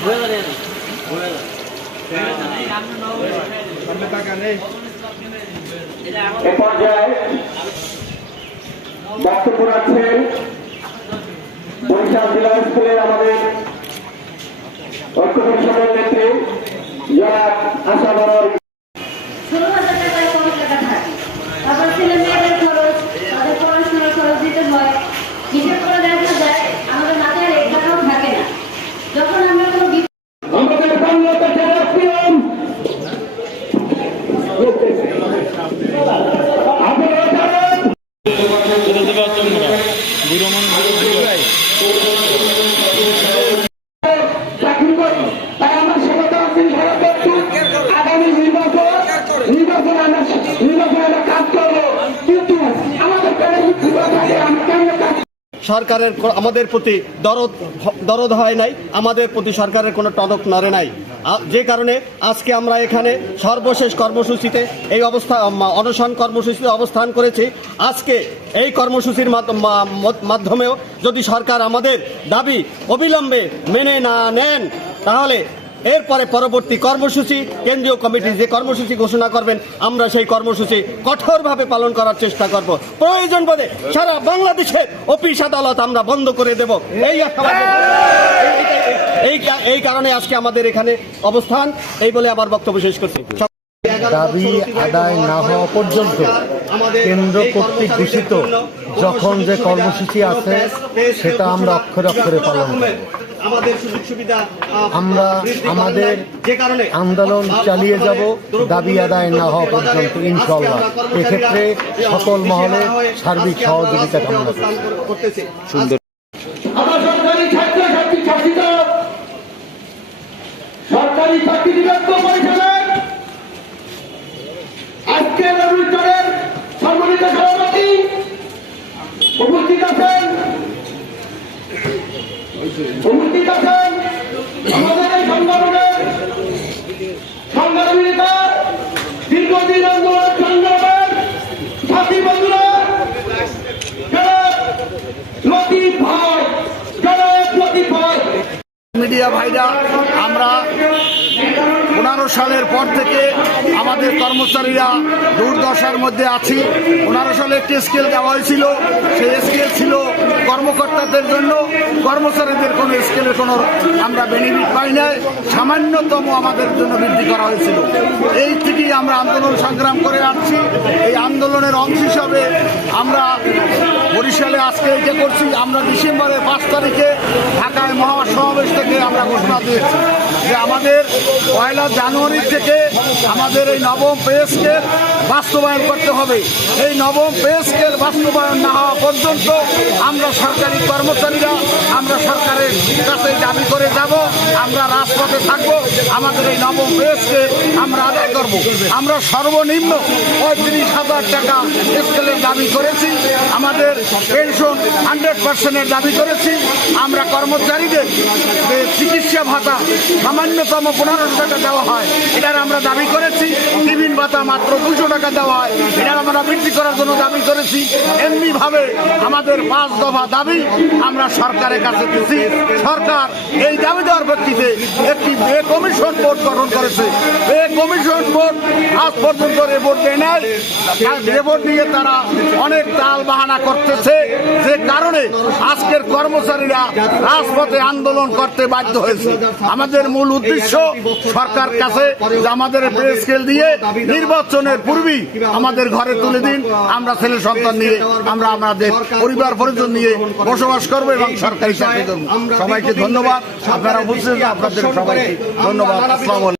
এ পর্যায়ে বক্তব্য রাখছেন বরিশাল জেলা স্কুলের আমাদের ঐক্য পরিষদের নেত্রী জনাব আশা বড়। 16,000 টাকায় কত টাকা থাকে, তারপর ছেলে মেয়েদের খরচ, তাদের পড়াশোনার খরচ দিতে হয়। হিসেব করে দেখা যায় আমাদের মাথায় 1 টাকাও থাকে না। যখন আমরা কোনো আমাদের বাংলাতে জনপ্রিয়ম আপনারা জানেন চাকরি করি, তাই আমার সেবাটা আছে আগামী নির্বাচন আমরা কাজ করবো, কিন্তু আমাদের সরকারের আমাদের প্রতি দরদ হয় নাই, আমাদের প্রতি সরকারের কোনো টনক নড়ে নাই। যে কারণে আজকে আমরা এখানে সর্বশেষ কর্মসূচিতে এই অনশন কর্মসূচিতে অবস্থান করেছি। আজকে এই কর্মসূচির মাধ্যমেও যদি সরকার আমাদের দাবি অবিলম্বে মেনে না নেন, তাহলে এরপরে পরবর্তী কর্মসূচি কেন্দ্রীয় কমিটি যে কর্মসূচি ঘোষণা করবেন, আমরা সেই কর্মসূচি কঠোরভাবে পালন করার চেষ্টা করব। প্রয়োজন বোধে সারা বাংলাদেশের অফিস আদালত আমরা বন্ধ করে দেব। এই কারণে আজকে আমাদের এখানে অবস্থান। এই বলে আমার বক্তব্য শেষ করছি। দাবি আদায় না হওয়া পর্যন্ত কেন্দ্র কর্তৃক ঘোষিত যখন যে কর্মসূচি আছে সেটা আমরা অক্ষরে অক্ষরে পালন করব। আমরা আমাদের আন্দোলন চালিয়ে যাব দাবি আদায় না হওয়া পর্যন্ত, ইনশাআল্লাহ। এক্ষেত্রে সকল মহলে সার্বিক সহযোগিতা কামনা করছি। সুন্দর সরকারি চাকরি বিভাগ পরিষদের আজকের অনুষ্ঠানের সম্মানিত সভাপতি উপস্থিত আছেন আমাদের এই সংগ্রামী নেতা, দীর্ঘদিন আন্দোলন সংগ্রামের সাথী বন্ধুরা, লতিফ ভাই। মিডিয়া ভাইরা, আমরা 15 সালের পর থেকে আমাদের কর্মচারীরা দুর্দশার মধ্যে আছি। 15 সালে একটি স্কেল দেওয়া হয়েছিল, সেই স্কেল ছিল কর্মকর্তাদের জন্য, কর্মচারীদের কোনো স্কেলের কোনো আমরা বেনিফিট পাই নাই। সামান্যতম আমাদের জন্য বৃদ্ধি করা হয়েছিল। এই থেকেই আমরা আন্দোলন সংগ্রাম করে আসছি। এই আন্দোলনের অংশ হিসাবে আমরা বরিশালে আজকে এটা করছি। আমরা ডিসেম্বরের 5 তারিখে ঢাকায় মহাসমাবেশ থেকে আমরা ঘোষণা দিয়েছি যে আমাদের 1 জানুয়ারি থেকে আমাদের এই নবম পে স্কেল বাস্তবায়ন করতে হবে। এই নবম পে স্কেল বাস্তবায়ন না হওয়া পর্যন্ত আমরা সরকারি কর্মচারীরা আমরা সরকারের কাছে দাবি করে যাব, আমরা রাজপথে থাকবো। আমাদের এই নবম পে স্কেল আমরা আদায় করব। আমরা সর্বনিম্ন 35,000 টাকা স্কেলের দাবি করেছি। আমাদের পেনশন 100%-এর দাবি করেছি। আমরা কর্মচারীদের চিকিৎসা ভাতা সামান্যতম 1500 টাকা দেওয়া হয়, এটার আমরা দাবি করেছি। টিফিন ভাতা মাত্র 200 টাকা দেওয়া হয়, এটার আমরা বৃদ্ধি করার জন্য দাবি করেছি। এমনিভাবে আমাদের 5 দফা দাবি আমরা সরকারের কাছে দিচ্ছি। সরকার এই দাবি দেওয়ার ভিত্তিতে একটি বে কমিশন বোর্ড গঠন করেছে। বে কমিশন বোর্ড আজ পর্যন্ত রিপোর্ট দেয় নাই। রিপোর্ট নিয়ে তারা অনেক তাল বাহানা করতেছে, যে কারণে আজকের কর্মচারীরা রাজপথে আন্দোলন করতে বাধ্য হয়েছে। আমাদের মূল উদ্দেশ্য সরকার কাছে যে আমাদের পে স্কেল দিয়ে নির্বাচনের পূর্বেই আমাদের ঘরে তুলে দিন, আমরা ছেলে সন্তান নিয়ে আমরা আমাদের পরিবার পরিজন নিয়ে বসবাস করবো এবং সরকারি চাকরি করবো। সবাইকে ধন্যবাদ। আপনারা বুঝছেন, আপনাদের সবাইকে ধন্যবাদ। আসসালামু আলাইকুম।